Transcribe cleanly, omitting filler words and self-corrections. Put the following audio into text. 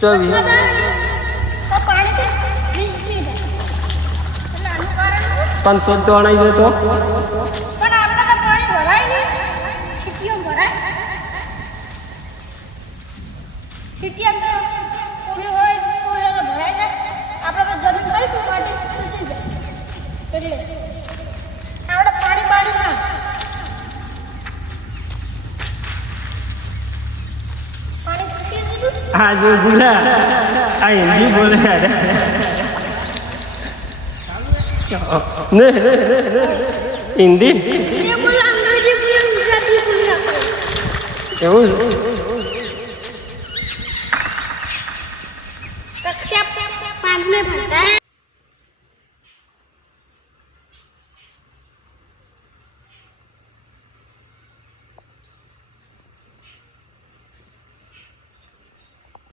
24 તો પાણી છે 20 લીટર એટલે આનું કારણ પણ તો તણાઈ જાય તો પણ આપણે તો પાણી ભરાય નહીં સિટીઓ ભરાય સિટી અંદર પૂરી હોય તો એ ભરાય જાય આપણે તો જમીન કરી તો માટી ખુશી જાય એટલે આપણે પાણી ના પાણી છૂટી દીધું હા જો બોલા આ હિન્દી બોલે ને હિન્દી ये बोला अंग्रेजी बोला गुजराती बोला એવું कक्षा 5 में पढ़ता है।